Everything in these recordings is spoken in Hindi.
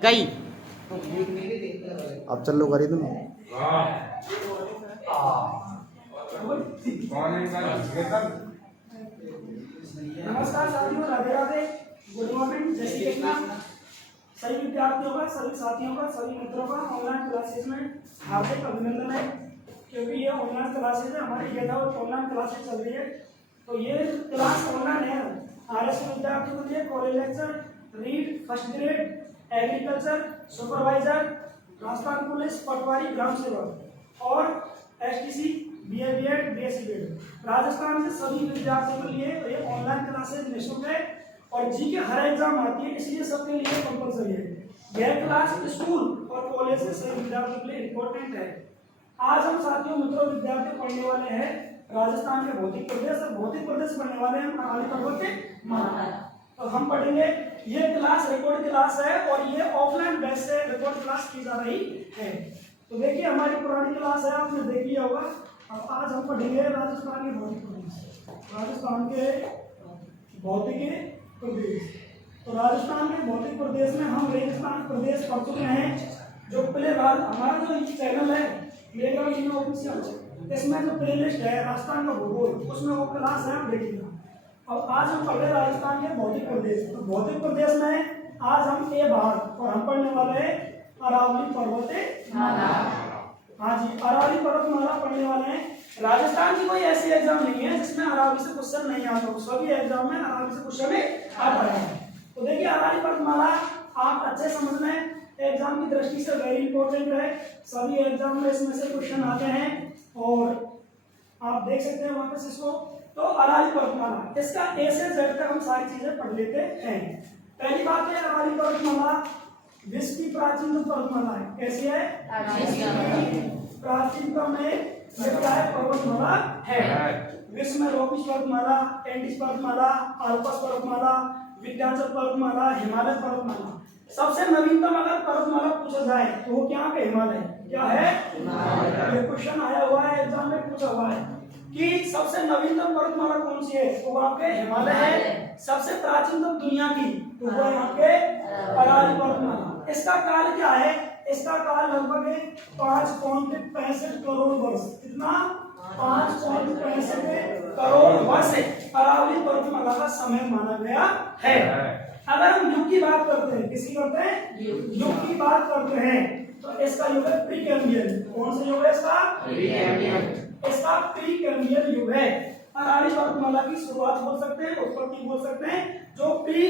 गई। अब चल लो करी तुम। नमस्कार साथियों, राधे राधे, गुड मॉर्निंग, जय श्री कृष्णा। सभी विद्यार्थियों का, सभी साथियों का, सभी मित्रों का ऑनलाइन क्लासेस में हार्दिक अभिनंदन है। क्योंकि ये ऑनलाइन क्लासेस है, हमारी यथावत ऑनलाइन क्लासेस चल रही है। तो ये क्लास ऑनलाइन है आरएस विद्यार्थियों के लिए। College lecture, read, first grade, agriculture, supervisor, Rajasthan police, patwari, ग्राम सेवक और STC, BA, BEd, BSc BEd Rajasthan से सभी विद्यार्थियों के लिए ये ऑनलाइन क्लासेस निःशुल्क है। और जी के हर एग्जाम आती है, इसलिए सबके लिए कंपलसरी है। यह क्लास स्कूल और कॉलेज से सभी विद्यार्थियों के लिए इम्पोर्टेंट है। आज हम साथियों, मित्रों, विद्यार्थी पढ़ने वाले हैं राजस्थान के भौतिक प्रदेश, और भौतिक प्रदेश पढ़ने वाले हैं अरावली पर्वत के महाराज। तो हम पढ़ेंगे, ये क्लास रिकॉर्ड क्लास है और ये ऑफलाइन बेस से रिकॉर्ड क्लास की जा रही है। तो देखिए, हमारी पुरानी क्लास है, आपने देख लिया होगा। अब आज हम पढ़ेंगे राजस्थान के भौतिक प्रदेश, राजस्थान के भौतिक प्रदेश। तो राजस्थान के भौतिक प्रदेश में हम रेगिस्तान प्रदेश पढ़ चुके हैं। जो हमारा जो चैनल है प्लेग्राउंड ऑफिशियल, इसमें जो प्लेलिस्ट है राजस्थान का भूगोल, उसमें वो क्लास है, आप देखिएगा। अब आज हम पढ़ रहे राजस्थान के भौतिक प्रदेश। तो भौतिक प्रदेश में आज हम ए भाग और हम पढ़ने वाले हैं अरावली पर्वतमाला। हाँ जी, अरावली पर्वतमाला पढ़ने वाले हैं। राजस्थान की कोई ऐसी एग्जाम नहीं है जिसमें अरावली से क्वेश्चन नहीं आता हो। सभी एग्जाम में अरावली से क्वेश्चन आता है। तो देखिए, अरावली पर्वतमाला आप अच्छे समझ लें, एग्जाम की दृष्टि से वेरी इंपॉर्टेंट है। सभी एग्जाम में इसमें से क्वेश्चन आते हैं और आप देख सकते हैं वापस इसको। तो अरावली पर्वतमाला, इसका ए से जेड तक हम सारी चीजें पढ़ लेते हैं। पहली बात है, अरावली पर्वतमाला विश्व की प्राचीन पर्वतमाला है। कैसी है? प्राचीनतम में ये क्या है? पर्वतमाला है। विश्व में रोकिश पर्वतमाला, एंडीज पर्वतमाला, आल्प्स पर्वतमाला, विंध्याचल पर्वतमाला, हिमालय पर्वतमाला। सबसे नवीनतम अगर पर्वतमाला पूछा जाए तो वो क्या है? हिमालय। क्या है? ये क्वेश्चन आया हुआ है, एग्जाम में पूछा हुआ है कि सबसे नवीनतम पर्वतमाला कौन सी है, तो वो आपके हिमालय है। सबसे प्राचीनतम दुनिया की, तो वो है आपके अरावली पर्वतमाला। इसका काल क्या है? इसका काल लगभग 5.65 करोड़ वर्ष। कितना? 5.65 करोड़ वर्ष अरावली पर्वतमाला का समय माना गया है। अगर हम युग की बात करते हैं, किसकी करते हैं? युग की बात करते हैं, तो इसका युग है प्री कैम्ब्रियन। कौन सा युग है इसका? इसका प्री कैम्ब्रियन युग है। अरावली पर्वतमाला की शुरुआत बोल सकते हैं, उत्पत्ति बोल सकते हैं, जो प्री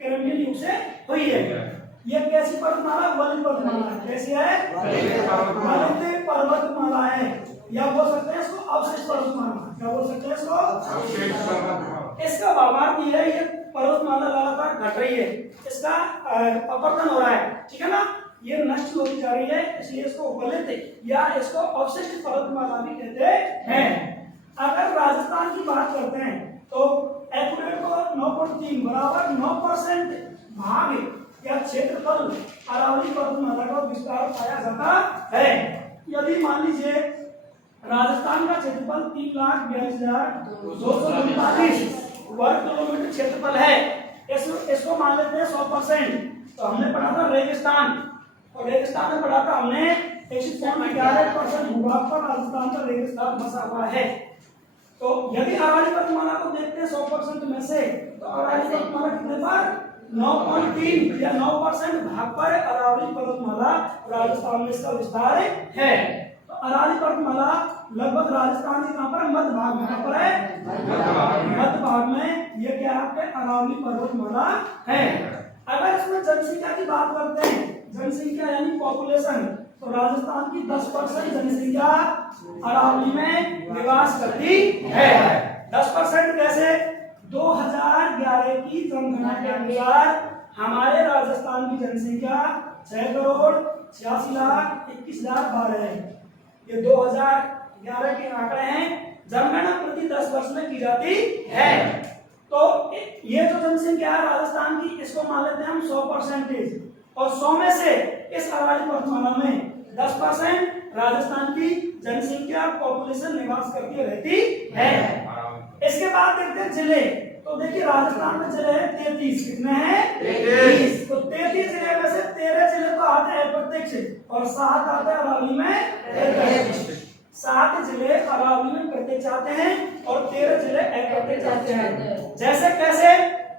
कैम्ब्रियन युग से हुई है। ये कैसी पर्वतमाला? वलित पर्वतमाला है। कैसी है? वलित पर्वतमाला है, या बोल सकते हैं इसको अवशिष्ट पर्वतमाला। क्या बोल सकते हैं इसको? इसका भावार्थ ये है, ये पर्वतमाला लगातार घट रही है, इसका अपवर्तन हो रहा है, ठीक है ना, ये नष्ट होती जा रही है, इसलिए इसको वलित या इसको अवशिष्ट पर्वतमाला भी कहते हैं। अगर राजस्थान की बात करते हैं तो एक्यूरेट को 9.3 बराबर 9% भाग या क्षेत्रफल अरावली पर्वतमाला का विस्तार पाया जाता है। यदि मान लीजिए राजस्थान का क्षेत्रफल 3,42,239 वर्ग किलोमीटर क्षेत्रफल है, इसको मान लेते हैं 100%। तो हमने पढ़ा था रेगिस्तान, और रेगिस्तान में पढ़ा था हमने 111% भूभाग पर राजस्थान का रेगिस्तान बसा हुआ है। तो यदि अरावली पर्वतमाला को देखते हैं 100% में से, तो अरावली पर्वतमाला कितने पर? 9.3 या 9% भाग पर अरावली पर्वतमाला राजस्थान में इसका विस्तार है। तो अरावली पर्वतमाला लगभग राजस्थान के कहां पर? मध्य भाग में। कहां पर है? मध्य भाग में। ये क्या है? अरावली पर्वतमाला है। अगर इसमें जनसंख्या की बात करते हैं, जनसंख्या यानी पॉपुलेशन, तो राजस्थान की 10% जनसंख्या अरावली में निवास करती है। 10% कैसे? 2011 की जनगणना के अनुसार हमारे राजस्थान की जनसंख्या 6,86,21,012 है। ये 2011 के आंकड़े हैं, जनगणना प्रति 10 वर्ष में की जाती है। तो ये जो जनसंख्या है राजस्थान की, इसको मान लेते हैं हम 100%, और 100 में से इस अरावली पर्वतमाला में 10% राजस्थान की जनसंख्या पॉपुलेशन निवास करती रहती है। इसके बाद देखते हैं जिले। तो देखिए, राजस्थान में जिले हैं 33। कितने हैं? 33। तो 33 जिले में से 13 आते हैं अप्रत्यक्ष और 7 आते हैं अरावली में प्रत्यक्ष। 7 जिले अरावली में प्रत्यक्ष आते हैं और 13 जिले अप्रत्यक्ष आते हैं। जैसे कैसे,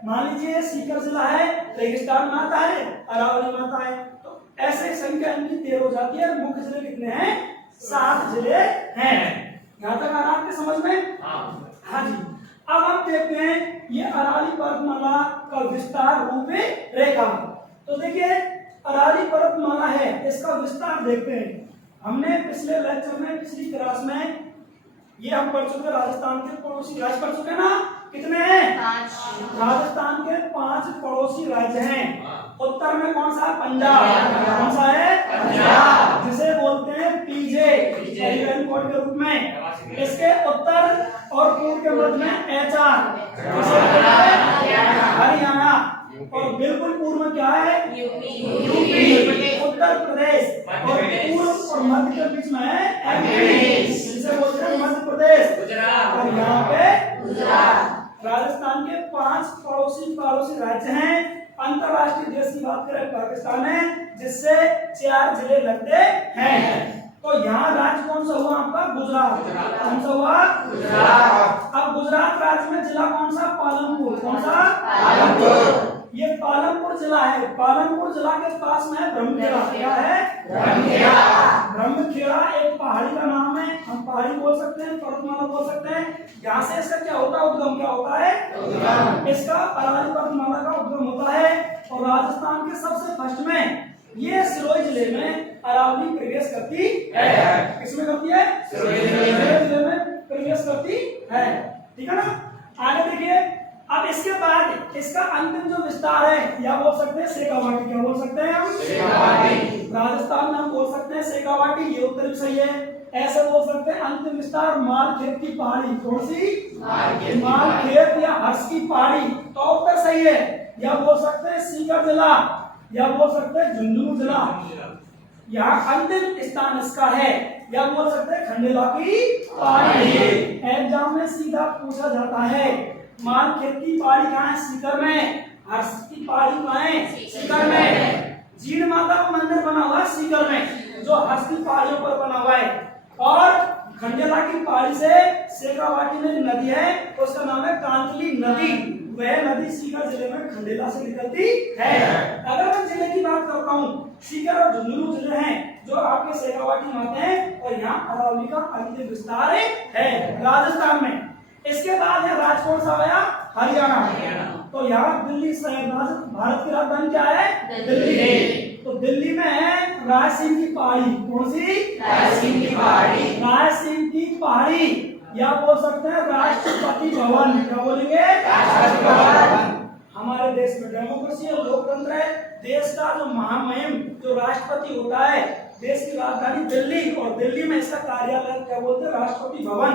मान लीजिए सीकर जिला है, रेगिस्तान में आता है, अरावली में आता है, तो ऐसे संख्या इनकी 13 हो जाती है। मुख्य जिले कितने हैं? 7 जिले हैं। यहाँ तक आ रहा आपके समझ में? हाँ जी। अब हम देखते हैं ये अरावली पर्वतमाला का विस्तार रूपरेखा। तो देखिए अरावली पर्वतमाला है, इसका विस्तार देखते हैं। हमने पिछले लेक्चर में, पिछली क्लास में ये हम पढ़ चुके, राजस्थान के पड़ोसी राज्य पढ़ चुके ना। कितने हैं? 5। राजस्थान के 5 पड़ोसी राज्य हैं। उत्तर में कौन सा? पंजाब। कौन सा है? पंजाब, जिसे बोलते हैं पीजे, परिवहन कोड के रूप में। इसके उत्तर और पूर्व के मध्य में एचआर, हरियाणा, और बिल्कुल पूर्व में क्या है? यूपी, उत्तर प्रदेश, और पूर्व और मध्य के बीच में है एमपी, जिसे बोलते हैं मध्य प्रदेश, गुजरात, और यहाँ पे गुजरात। राजस्थान के 5 पड़ोसी राज्य हैं। अंतरराष्ट्रीय देश की बात करें पाकिस्तान है, जिससे 4 जिले लगते हैं। तो यहाँ राज्य कौन सा हुआ आपका? गुजरात। कौन सा हुआ? गुजरात। अब गुजरात राज्य में जिला कौन सा? पालनपुर। कौन सा? पालनपुर। ये पालनपुर जिला है। पालनपुर जिला के पास में है ब्रह्मखेड़ा। क्या है? ब्रह्मखेड़ा। ब्रह्मखेड़ा एक पहाड़ी का नाम है। हम पहाड़ी बोल सकते हैं, पर्वतमाला बोल सकते हैं। यहाँ से इसका क्या होता है? उद्गम क्या होता है? उद्गम। इसका अरावली पर्वतमाला का उद्गम होता है। और राजस्थान के सबसे फर्स्ट में ये सिरोही जिले में अरावली प्रवेश करती है। किसमें करती है? सिरोही जिले में प्रवेश करती है। ठीक है ना? आगे देखिए, अब इसके बाद इसका अंतिम जो विस्तार है, या बोल सकते हैं शेखावाटी। क्या बोल सकते हैं हम? शेखावाटी। राजस्थान में हम बोल सकते हैं शेखावाटी, ये उत्तर भी सही है। ऐसे बोल सकते हैं अंतिम विस्तार मालखेत की पहाड़ी। कौन सी? मालखेत या हर्ष की पहाड़ी, तो उत्तर सही है। या बोल सकते हैं सीकर जिला, या बोल सकते हैं झुंझुनू जिला। यहाँ अंतिम स्थान इसका है। या बोल सकते हैं खंडेला की पहाड़ी। एग्जाम में सीधा पूछा जाता है मालखेत की पहाड़ी कहाँ है? सीकर में। हर्ष की पहाड़ी कहाँ है? सीकर में। जीण माता का मंदिर बना हुआ है सीकर में, जो हर्ष की पहाड़ियों पर बना हुआ है। और खंडेला की पहाड़ी से शेखावाटी में नदी है, उसका नाम है कांतली नदी। वह नदी सीकर जिले में खंडेला से निकलती है। अगर मैं जिले की बात करता हूँ, सीकर और झुंझुनू जिले हैं जो आपके शेखावाटी में आते हैं, और यहाँ अरावली का अंतिम विस्तार है राजस्थान में। इसके बाद है राज्य कौन सा आया? हरियाणा। तो यहाँ दिल्ली शहर, भारत की राजधानी क्या है? दिल्ली। तो दिल्ली में है रायसीन की पहाड़ी। कौन सी? रायसीन की पहाड़ी। रायसीन की पहाड़ी, या बोल सकते हैं राष्ट्रपति भवन। क्या बोलेंगे? राष्ट्रपति भवन। हमारे देश में डेमोक्रेसी और लोकतंत्र है। देश का जो महामहिम जो राष्ट्रपति होता है, देश की राजधानी दिल्ली, और दिल्ली में इसका कार्यालय क्या बोलते हैं? राष्ट्रपति भवन।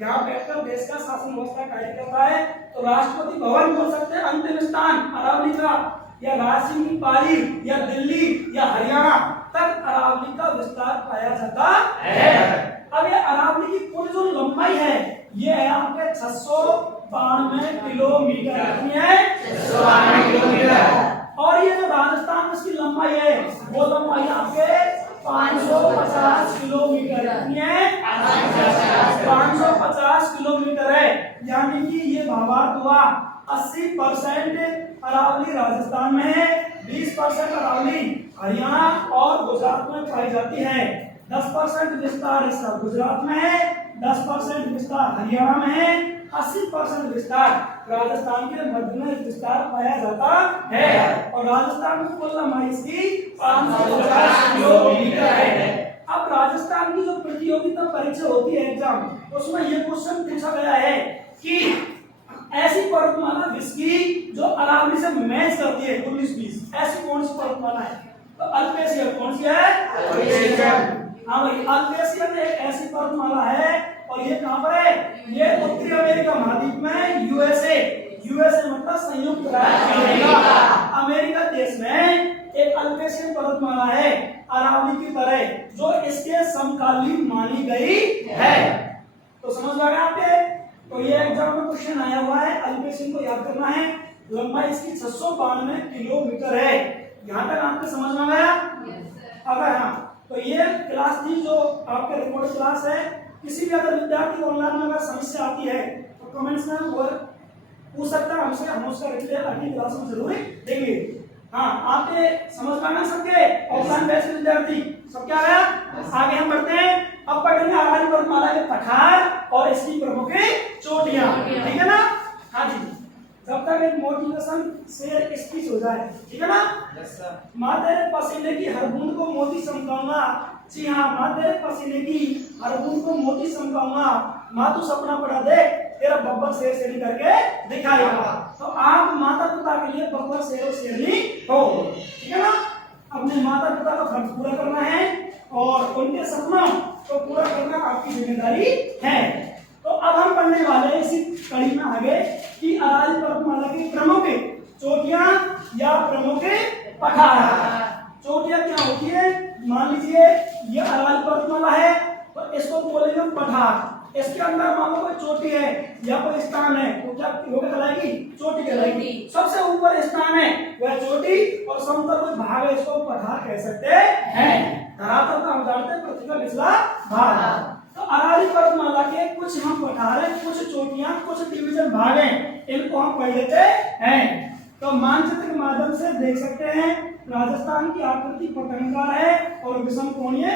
यहाँ बैठकर देश का शासन व्यवस्था कार्य करता है, तो राष्ट्रपति भवन बोल सकते हैं। अंतिम स्थान अरावली का, या रायसीन की पहाड़ी, या दिल्ली, या हरियाणा तक अरावली का विस्तार पाया जाता है। अब ये अरावली की पूरी जो लंबाई है, ये है आपके 692 किलोमीटर। कितनी है? 692 किलोमीटर। और ये जो राजस्थान में इसकी लंबाई है, वो लंबाई आपके 550 किलोमीटर। कितनी है? 550 किलोमीटर है। यानी कि ये भावार्थ हुआ 80% अरावली राजस्थान में है, 20% अरावली हरियाणा और गुजरात में पाई जाती है। 10% विस्तार इसका गुजरात में है, 10% विस्तार हरियाणा में है, 80% विस्तार राजस्थान के मध्य में विस्तार पाया जाता है। और राजस्थान में कुल लंबाई इसकी 550 किलोमीटर है। अब राजस्थान की जो प्रतियोगिता परीक्षा होती है एग्जाम, उसमें ये क्वेश्चन पूछा गया है कि ऐसी पर्वतमाला विश्व की जो अरावली से मैच करती है 19-20, ऐसी कौन सी पर्वतमाला है? तो अल्पेशियन। कौन सी है? अल्पेशियन। हाँ भाई, अल्पेशियन एक ऐसी पर्वतमाला है, और ये कहाँ पर है? ये उत्तरी अमेरिका महाद्वीप में, यूएसए। यूएसए मतलब संयुक्त राज्य अमेरिका। अमेरिका देश में एक अल्पेशियन पर्वतमाला है अरावली की तरह, जो इसके समकालीन मानी गई है। तो समझ में आ गया आपके? तो ये एग्जाम में क्वेश्चन आया हुआ है, अल्पेशियन को याद करना है। लंबाई इसकी 692 किलोमीटर है। यहाँ तक आपको समझ में आया? आपके रिकॉर्ड क्लास है। किसी भी अगर विद्यार्थी ऑनलाइन में अगर समस्या आती है तो कमेंट्स में वो पूछ सकता है हमसे, हम उसका रिप्लाई अगली क्लास में जरूर देंगे। हाँ, आपके समझ में आना सबके ऑफलाइन बैच के विद्यार्थी सब क्या है। आगे हम बढ़ते हैं, अब पढ़ेंगे आरारी पर्वतमाला के पठार और इसकी प्रमुख चोटियां, ठीक है ना। हाँ जी, जब तक एक मोटिवेशन से स्पीच हो जाए, ठीक है ना। माँ तेरे पसीने की हर बूंद को मोती समझाऊंगा। जी हाँ, माँ तेरे पसीने की हर बूंद को मोती समझाऊंगा। माँ तू सपना पड़ा दे, तेरा बब्बर शेर शेरनी करके दिखाएगा। तो आप माता पिता के लिए बब्बर शेर और शेरनी हो, ठीक है ना। अपने माता पिता का फर्ज पूरा करना है और उनके सपनों को पूरा करना आपकी जिम्मेदारी है। तो अब हम पढ़ने वाले हैं इसी कड़ी में आगे कि अरारी पर्वतमाला की प्रमुख चोटियां या प्रमुख पठार। चोटियां क्या होती है, मान लीजिए ये अरारी पर्वतमाला है तो इसको बोलेंगे पठार। इसके अंदर मान लो कोई चोटी है या कोई स्थान है तो क्या कहलाएगी, चोटी कहलाएगी। सबसे ऊपर स्थान है वह चोटी और समतल कोई भाग है इसको पठार कह सकते हैं। धरातल का उदाहरण पृथ्वी का निचला भाग। तो अरारी पर्वतमाला के कुछ हम पठार हैं, कुछ चोटियां, कुछ डिवीजन भाग हैं, इनको हम पढ़ लेते हैं। तो मानचित्र के माध्यम से देख सकते हैं राजस्थान की आकृति पतंगाकार है और विषम कोणीय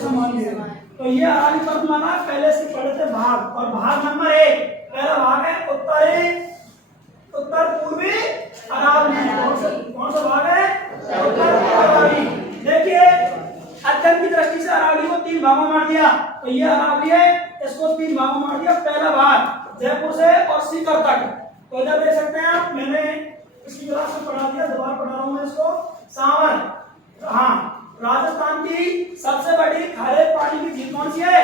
समान है। तो ये अरारी पर्वतमाला पहले से पढ़े थे भाग, और भाग नंबर 1 पहला भाग है उत्तर पूर्वी अरावली। कौन सा भाग है, उत्तर पूर्वी अरावली। देखिए अध्ययन की दृष्टि से अरावली को 3 भागों में बांट दिया। तो ये अरावली है, इसको 3 भागों में बांट दिया। पहला भाग जयपुर से और सीकर तक, तो इधर देख सकते हैं आप, मैंने इसकी क्लास में पढ़ा दिया, दोबारा पढ़ा रहा हूं मैं इसको। सांवर, हाँ, राजस्थान की सबसे बड़ी खारे पानी की झील कौन सी है,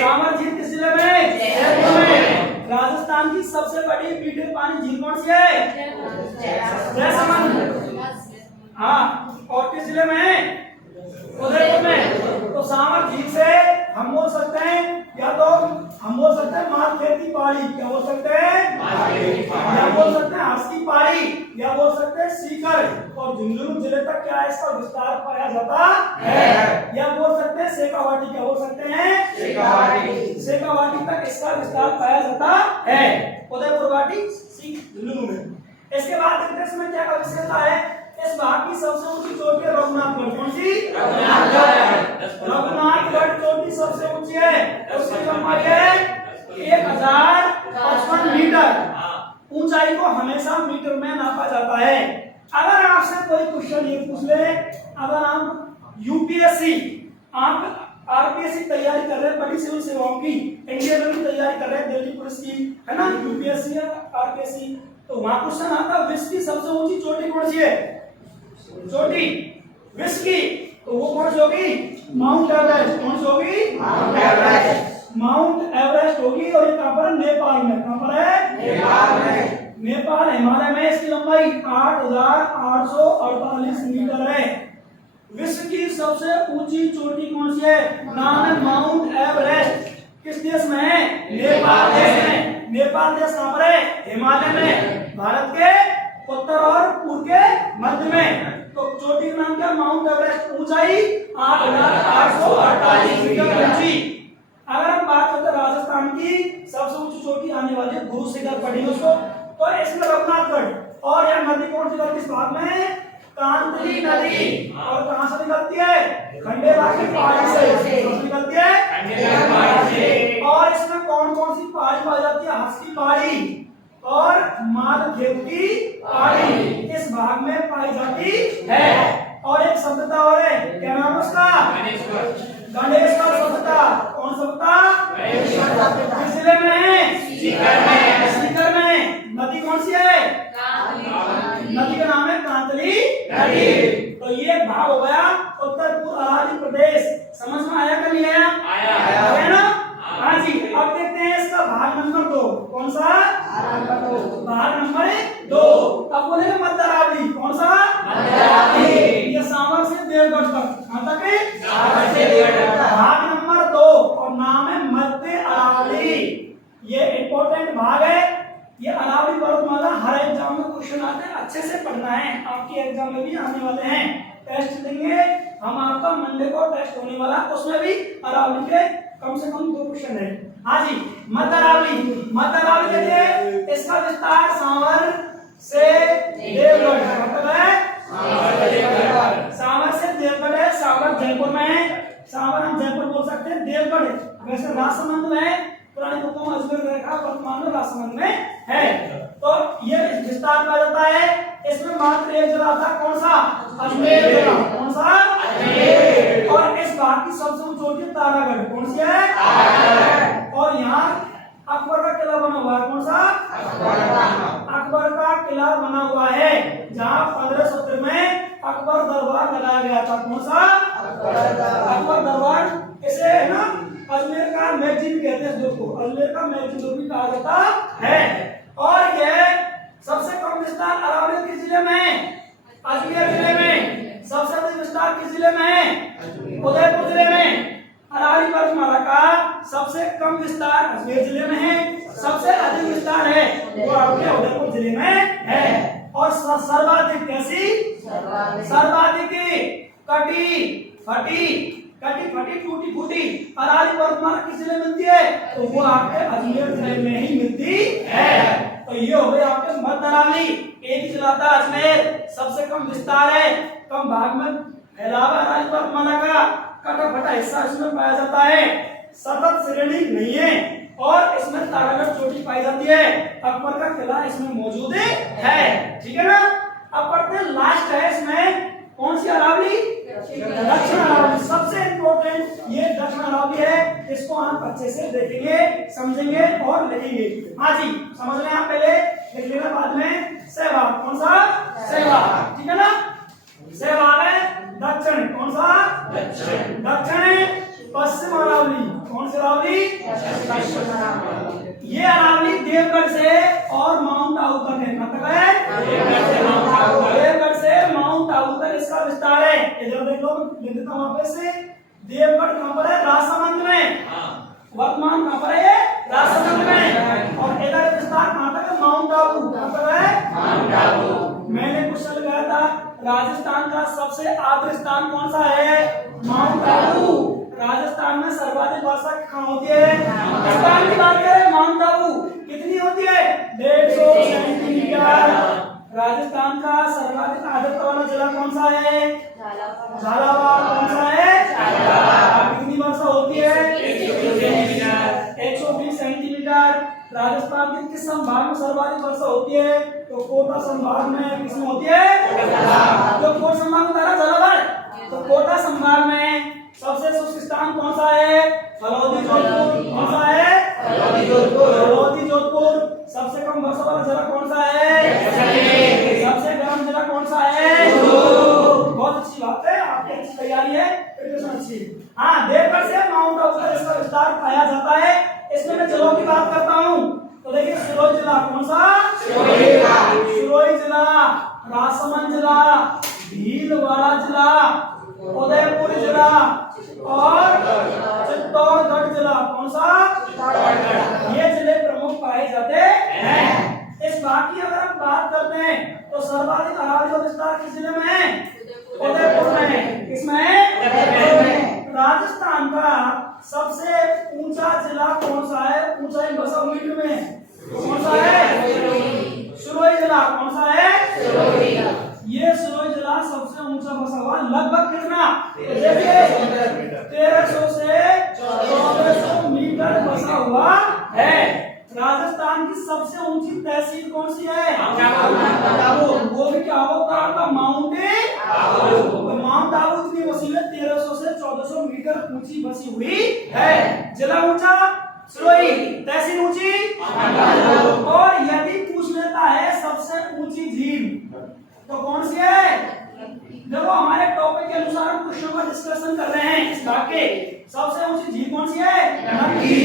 सांवर झील। किस जिले में, जयपुर में। राजस्थान की सबसे बड़ी मीठे पानी झील कौन सी है, जयसमंद, हाँ, और किस जिले में, उदयपुर में। तो सांवर झील से हम बोल सकते हैं, या तो हम बोल सकते हैं माल खेती पहाड़ी, क्या बोल सकते हैं, या बोल सकते हैं हंस पहाड़ी, या बोल सकते हैं सीकर, और झुंझुनू जिले तक क्या इसका विस्तार पाया जाता है, या बोल सकते हैं शेखावाटी, क्या बोल सकते हैं, शेखावाटी तक इसका विस्तार पाया जाता है, उदयपुर वाटी झुंझुनू में। इसके बाद इसमें क्या का विशेषता है, इस भाग की सबसे ऊंची चोटी है रघुनाथगढ़। कौन सी, रघुनाथगढ़ चोटी सबसे ऊंची है, उसकी लंबाई है 1055 मीटर। ऊंचाई को हमेशा मीटर में नापा जाता है। अगर आपसे कोई क्वेश्चन ये पूछ ले, अगर आप यूपीएससी, आप आरपीएससी तैयारी कर रहे हैं, बड़ी सिविल सेवाओं की, इंडियन रेलवे तैयारी कर रहे हैं, दिल्ली पुलिस की, है ना, यूपीएससी या आरपीएससी, तो वहां क्वेश्चन आता है विश्व की सबसे ऊंची चोटी कौन सी है, चोटी विश्व की, तो वो कौन सी होगी, माउंट एवरेस्ट। कौन सी होगी, माउंट एवरेस्ट। माउंट एवरेस्ट होगी, और ये कहां पर है, नेपाल में। कहां पर है, नेपाल में। नेपाल हिमालय में। इसकी लंबाई 8848 मीटर है। विश्व की सबसे ऊंची चोटी कौन सी है, नाम है माउंट एवरेस्ट। किस देश में है, नेपाल देश में। नेपाल देश कहां पर है, हिमालय में, भारत के उत्तर और पूर्व के मध्य में। तो चोटी का नाम क्या, माउंट एवरेस्ट। ऊंचाई 8848 मीटर ऊंची। अगर हम बात करते हैं राजस्थान की सबसे ऊंची चोटी आने वाली है गुरु शिखर, पढ़ेंगे उसको। तो इसमें रघुनाथगढ़, और यह नदी कौन सी निकलती, इस भाग में कांतली नदी। और कहां से निकलती है, खंडेला की पहाड़ी से निकलती है, खंडेला पहाड़ी से। और इसमें कौन कौन सी पहाड़ी पाई जाती है, हंस की पहाड़ी और मालखेत की पहाड़ी इस भाग में पाई जाती है। और एक सभ्यता और है, क्या नाम है उसका, गणेशवर सभ्यता। कौन सभ्यता, किस जिले में है, सीकर में। नदी कौन सी है, नदी का नाम है कांतली नदी। तो ये भाग हो गया उत्तर पूर्व अरावली प्रदेश। समझ में आया कि नहीं आया, है ना। हाँ जी, अब देखते हैं इसका भाग नंबर 2। कौन सा, भाग नंबर 2। अब बोलेंगे मध्य अरावली। कौन सा, मध्य अरावली। ये सांवर से देवगढ़ तक, कहां तक है, सांवर से देवगढ़ तक। भाग नंबर 2 और नाम है मध्य अरावली। ये इंपॉर्टेंट भाग है। ये अरावली पर्वतमाला हर एग्जाम में क्वेश्चन आते हैं, अच्छे से पढ़ना है, आपके एग्जाम में भी आने वाले वाले हैं, टेस्ट देंगे हम आपका मंडे को टेस्ट होने वाला, उसमें भी अरावली के कम से कम 2 क्वेश्चन है। हाँ जी, मध्य अरावली देखिए, इसका विस्तार सांवर से देवगढ़, मतलब है सांवर से देवगढ़ है। सांवर जयपुर में है, सांवर हम जयपुर बोल सकते हैं, देवगढ़ वैसे राजसमंद में है, पुरानी बुकों में अजमेर रेखा, वर्तमान में राजसमंद में है। तो ये विस्तार पाया जाता है। इसमें मात्र एक जिला था, कौन सा? अजमेर जिला। कौन सा? अजमेर। और इस भाग की सबसे ऊंची चोटी तारागढ़, कौन सी है? और यहाँ अकबर का किला बना हुआ है, कौन सा? अकबर का किला बना हुआ है, जहाँ 1570 में अकबर दरबार लगाया गया था। कौन सा? अकबर दरबार। इसे है ना अजमेर का मैगजीन कहते हैं, इसको अजमेर का मैगजीन भी कहा जाता है। और यह सबसे कम विस्तार अरावली किस जिले में है? अजमेर जिले में। सबसे अधिक विस्तार किस जिले में है? उदयपुर जिले में। अरावली पर्वतमाला का सबसे कम विस्तार अजमेर जिले में है, सबसे अधिक विस्तार है वो आपके उदयपुर जिले में है। और सर्वाधिक कैसी? सर्वाधिक कटी फटी टूटी फूटी अरावली पर्वतमाला किस जिले में मिलती है? तो वो आपके अजमेर जिले में ही मिलती है। तो ये हो गए आपके मध्य अरावली। एक जिला था अजमेर, सबसे कम विस्तार है, कम भाग में फैलावा अरावली पर्वतमाला का, कटा फटा हिस्सा इसमें पाया जाता है, सतत श्रेणी नहीं है, और इसमें तारागढ़ चोटी पाई जाती है। अकबर का किला इसमें मौजूद है। ठीक है ना? अब पढ़ते हैं लास्ट है इसमें, कौन सी अरावली? दक्षिण अरावली। सबसे इंपॉर्टेंट ये दक्षिण अरावली है, इसको आप अच्छे से देखेंगे, समझेंगे और लिखेंगे। हाँ जी, समझ लें आप, पहले लिख लेना, बाद में सहवाग। कौन सा? सहवाग। ठीक है ना? सहवाग है दक्षिण। कौन सा? दक्षिण। पश्चिम अरावली। कौन सी अरावली? ये अरावली देवगढ़ से और माउंट आबू तक है। मतलब है देवगढ़ से माउंट आबू तक इसका विस्तार है। इधर देख लो, लिख देता हूं वापस से। देवगढ़ कहां पर है? राजसमंद में। वर्तमान कहां पर है? राजसमंद में। और इधर विस्तार कहां तक है? माउंट आबू। मतलब है माउंट आबू। मैंने क्वेश्चन लगाया था, राजस्थान का सबसे आर्द्र स्थान कौन सा है? माउंट आबू। राजस्थान में सर्वाधिक वर्षा कहाँ होती है? स्थान की बात करें, माउंट आबू कितनी होती है? 150 सेंटीमीटर। राजस्थान का सर्वाधिक आर्द्रता वाला जिला कौन सा है? झालावाड़। कौन सा है? कितनी वर्षा होती है? 120 सेंटीमीटर। राजस्थान के किस संभाग में सर्वाधिक वर्षा होती है? तो कोटा संभाग में। किसमें होती है? जो कोटा संभाग में था झालावाड़, तो कोटा संभाग में सबसे शुष्क स्थान कौन सा है? हल्द्वानी जोधपुर। कौन सा है? हल्द्वानी जोधपुर। सबसे कम वर्षा वाला जिला कौन सा है? सबसे गर्म जिला कौन सा है? बहुत अच्छी बात है, आपकी अच्छी तैयारी है, प्रिपरेशन अच्छी है। हाँ, देवगढ़ से माउंट आबू तक इसका विस्तार पाया जाता है। इसमें मैं जिलों की बात करता हूँ, तो देखिए सिरोही जिला। कौन सा? सिरोही जिला, राजसमंद जिला, भीलवाड़ा जिला, उदयपुर जिला और चित्तौड़गढ़ जिला। कौन सा? ये जिले प्रमुख पाए जाते हैं। इस बाकी अगर हम बात करते हैं तो सर्वाधिक अरावली का विस्तार किस जिले में है? उदयपुर में। किसमें है? राजस्थान का सबसे ऊंचा जिला कौन सा है? ऊंचाई बसा मीटर में कौन सा है? सिरोही जिला। कौन सा है? ये सिरोही जिला सबसे ऊंचा बसा हुआ, लगभग कितना? 1300 से 1400 मीटर बसा हुआ है। राजस्थान की सबसे ऊंची तहसील कौन सी है? वो भी क्या होगा आपका? माउंट आबू। माउंट आबू इतनी वसीले 1300 से 1400 मीटर ऊंची बसी हुई है। जिला ऊंचा सिरोही, तहसील ऊंची। और यदि पूछ लेता है सबसे ऊंची झील तो कौन सी है? देखो, हमारे टॉपिक के अनुसार हम क्वेश्चन का डिस्कशन कर रहे हैं। इस भाग के सबसे ऊंची झील कौन सी है? नक्की।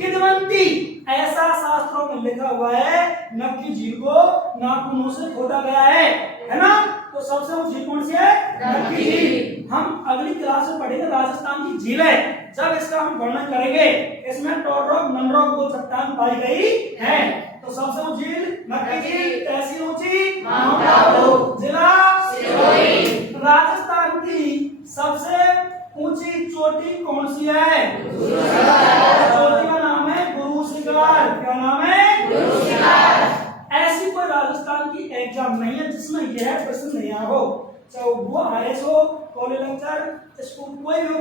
किदवंती। ऐसा शास्त्रों में लिखा हुआ है, नक्की झील को नाखूनों से खोदा गया है ना? तो सबसे ऊंची झील कौन सी है? नक्की झील। हम अगली क्लास में पढ़ेंगे राजस्थान की झीलें, जब इसका हम वर्णन करेंगे। इसमें टोडरॉक, ननरॉक दो चट्टान पाई गई है। तो सबसे ऊंची झील नक्की झील, तहसील ऊंची, माउंट आबू, जिला सिरोही। राजस्थान की सबसे ऊंची चोटी कौन सी है? चोटी का नाम है गुरु शिखर। क्या नाम है? गुरु शिखर। ऐसी कोई राजस्थान की एग्जाम नहीं है जिसमें यह प्रश्न नहीं आया हो, चाहे वो IAS हो, कॉलेज लेक्चर, स्कूल कोई भी हो,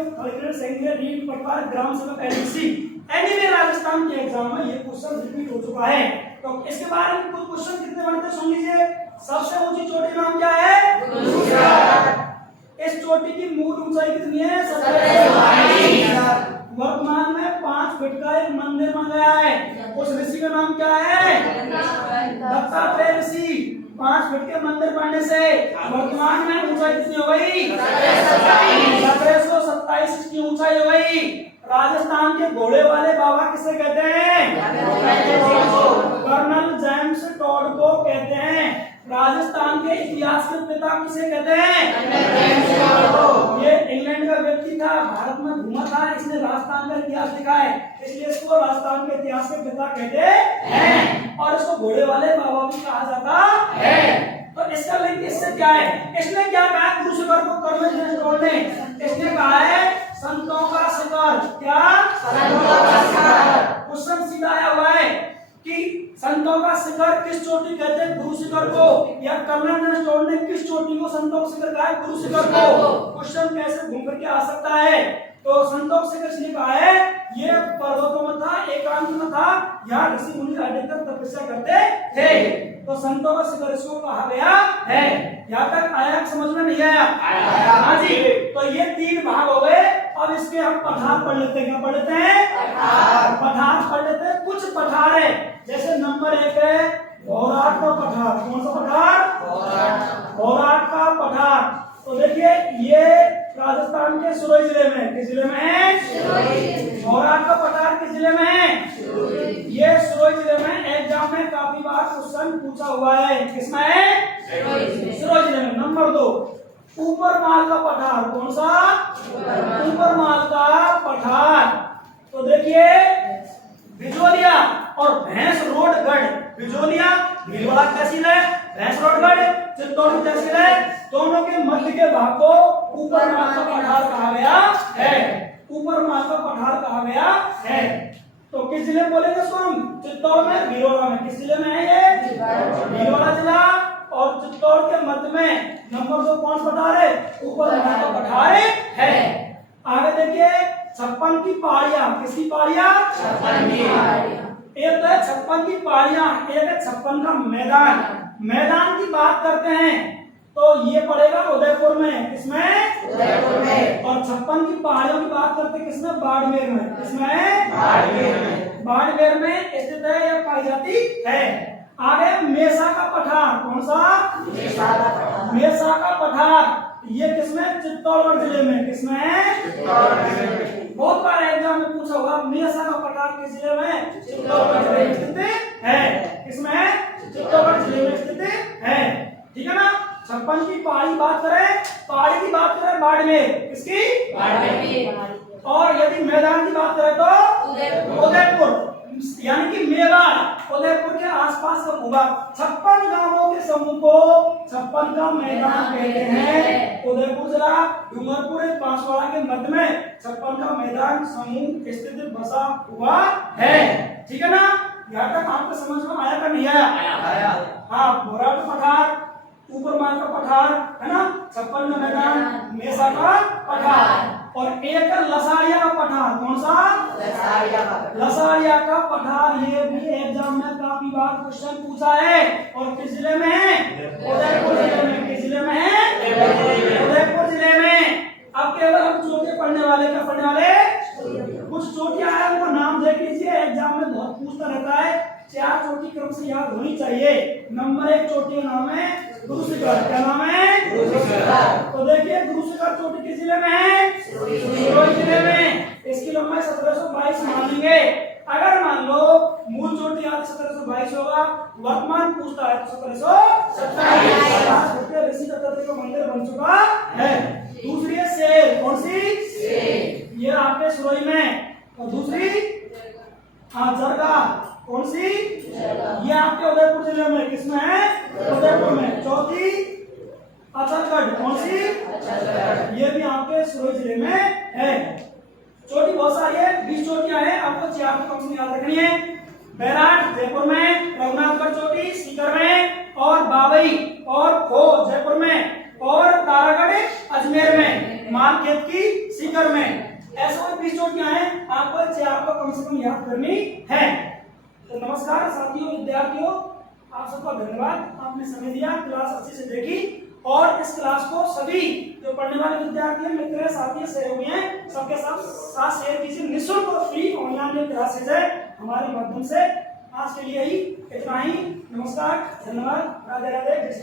रीड पटवार, ग्राम सेवक, एलडीसी, एनीवे राजस्थान के एग्जाम में ये क्वेश्चन रिपीट हो चुका है। तो इसके बारे में कुछ क्वेश्चन कितने बनते सुन लीजिए। सबसे ऊंची चोटी नाम क्या है? गुरु शिखर। इस चोटी की मूल ऊंचाई कितनी है? 1722। वर्तमान में 5 फीट का एक मंदिर बन गया है। उस ऋषि का नाम क्या है? दत्तात्रेय ऋषि। 5 फीट के मंदिर बनने से वर्तमान में ऊंचाई कितनी हो गई? 1727 की ऊंचाई हो गई। राजस्थान के घोड़े वाले बाबा किसे कहते हैं? कर्नल जेम्स टॉड को कहते हैं। राजस्थान के इतिहास के पिता किसे कहते हैं? ये इंग्लैंड का व्यक्ति था, भारत में घूमा था, इसने राजस्थान का इतिहास लिखा है, इसलिए इसको राजस्थान के इतिहास के पिता कहते हैं और इसको घोड़े वाले बाबा भी कहा जाता है। तो इसका लिंक इससे क्या है? इसने क्या कहा? गुरु शिखर को कर्नल जेम्स टॉड ने इसने कहा है संतों का शिखर। क्या? संतों का शिखर। क्वेश्चन सीधा आया हुआ है कि संतों का शिखर किस चोटी कहते हैं? गुरु शिखर को। या कर्नल जेम्स टॉड ने किस चोटी को संतों का शिखर कहा है? गुरु शिखर को। क्वेश्चन कैसे घूम करके आ सकता है? तो संतों का शिखर इसलिए कहा है ये पर्वतों में था, एकांत में था, यहाँ ऋषि मुनि अधिकतर तपस्या करते थे। तो संतों का शिखर इसको कहा गया है। यहाँ तक आया? समझ में नहीं आया? हाँ जी। तो ये 3 भाग हो गए। अब इसके हम पठार पढ़ लेते हैं। क्या पढ़ लेते हैं? पठार पढ़ लेते हैं। कुछ पठार है, जैसे नंबर 1 है भौराट का पठार। कौन सा पठार? भौराट का पठार। तो देखिए ये राजस्थान के सिरोही जिले में, किस जिले में है? भौराट का पठार किस जिले में है? ये सिरोही जिले में एग्जाम में काफी बार क्वेश्चन पूछा हुआ है। किसमें है? सिरोही जिले में। नंबर 2 ऊपर माल का पठार। कौन सा? ऊपर माल का पठार। तो देखिए बिजोलिया और भैंस रोडगढ़, बिजोलिया भीलवाड़ा तहसील है, भैंस रोडगढ़ चित्तौड़ तहसील है, दोनों के मध्य के भाग को ऊपर माल का पठार कहा गया है। ऊपर माल का पठार कहा गया है। तो किस जिले में बोलेंगे इसको हम? चित्तौड़ में, भीलवाड़ा में। किस जिले में है ये? भीलवाड़ा जिला। और चित्तौड़ के मध्य में नंबर 2 कौन पठार है? ऊपर माल का पठार है। आगे देखिए 56 की पहाड़ियां। किसकी पहाड़ियां? 56 की पहाड़ियां। एक तो है 56 की पहाड़ियां, एक है 56 का मैदान। मैदान की बात करते हैं तो ये पड़ेगा उदयपुर में। किसमें? उदयपुर में। और 56 की पहाड़ियों की बात करते हैं किसमें? बाड़मेर में। किसमें? बाड़मेर में। बाड़मेर में स्थित है, यह पाई जाती है। आगे मेसा का पठार। कौन सा? मेसा का पठार। ये किसमें? चित्तौड़गढ़ जिले में। किसमें? बहुत बार एग्जाम में पूछा होगा मेसा का पठार किस जिले में? चित्तौड़गढ़ जिले में स्थित है। किसमें? चित्तौड़गढ़ जिले में स्थित है। ठीक है ना? 56 की पहाड़ी बात करें, पहाड़ी की बात करें बाड़मेर। किसकी? बाड़मेर। और यदि मैदान की बात करें तो उदयपुर, यानी कि मेवाड़, उदयपुर के आसपास का भूभाग। 56 गांवों के समूह को 56 का मैदान कहते हैं। उदयपुर जिला डूंगरपुर बांसवाड़ा के मध्य में 56 का मैदान समूह स्थित बसा हुआ है। ठीक है ना? यहाँ तक आपको समझ में आया? का नहीं आया? हाँ, भौराट पठार, ऊपर माल का पठार है ना, 56 का मैदान, मेसा का पठार। और एक लसाड़िया का पठार। कौन सा? लसाड़िया का पठार। ये भी एग्जाम में काफी बार क्वेश्चन पूछा है। और किस जिले में है? उदयपुर जिले में। किस जिले में है? उदयपुर जिले में। अब केवल हम चोटी पढ़ने वाले, क्या पढ़ने वाले? कुछ चोटियां हैं, उनका नाम देख लीजिए, एग्जाम में बहुत पूछता रहता है। 4 चोटी क्रम से याद होनी चाहिए। नंबर 1 चोटी का नाम है गुरु शिखर। क्या नाम है? गुरु शिखर। तो देखिए गुरु शिखर चोटी किस जिले में है? सिरोही जिले में। इसकी लंबाई 1722 मान लेंगे। अगर मान लो मूल चोटी आदि 1722 होगा, वर्तमान पूछता है तो 1727 ऋषि दत्तात्रेय का मंदिर बन चुका है। दूसरी है सेल। कौन सी? ये आपके सिरोही में। और दूसरी जरगा। कौन सी? ये आपके उदयपुर जिले में। किसमें है? उदयपुर में। चौथी अचलगढ़। कौन सी? ये भी आपके सुरई जिले में है। चोटी बहुत सारी है, 20 चोटियां हैं, आपको 4 कम से याद रखनी है। बैराट जयपुर में, रघुनाथगढ़ चोटी सीकर में, और बावई और खो जयपुर में, और तारागढ़ अजमेर में, मालखेत की सीकर में। ऐसे कोई 20 चोटियां हैं, आपको 4 को कम से कम याद करनी है। तो नमस्कार साथियों, विद्यार्थियों, आप सबका धन्यवाद, आपने समय दिया, क्लास अच्छे से देखी। और इस क्लास को सभी जो पढ़ने वाले विद्यार्थी हैं, मित्र हैं, साथी सहयोगी हैं, सबके साथ शेयर कीजिए। निःशुल्क और फ्री ऑनलाइन जो क्लासेज है हमारे माध्यम से। आज के लिए ही इतना ही। नमस्कार, धन्यवाद, राधे राधे।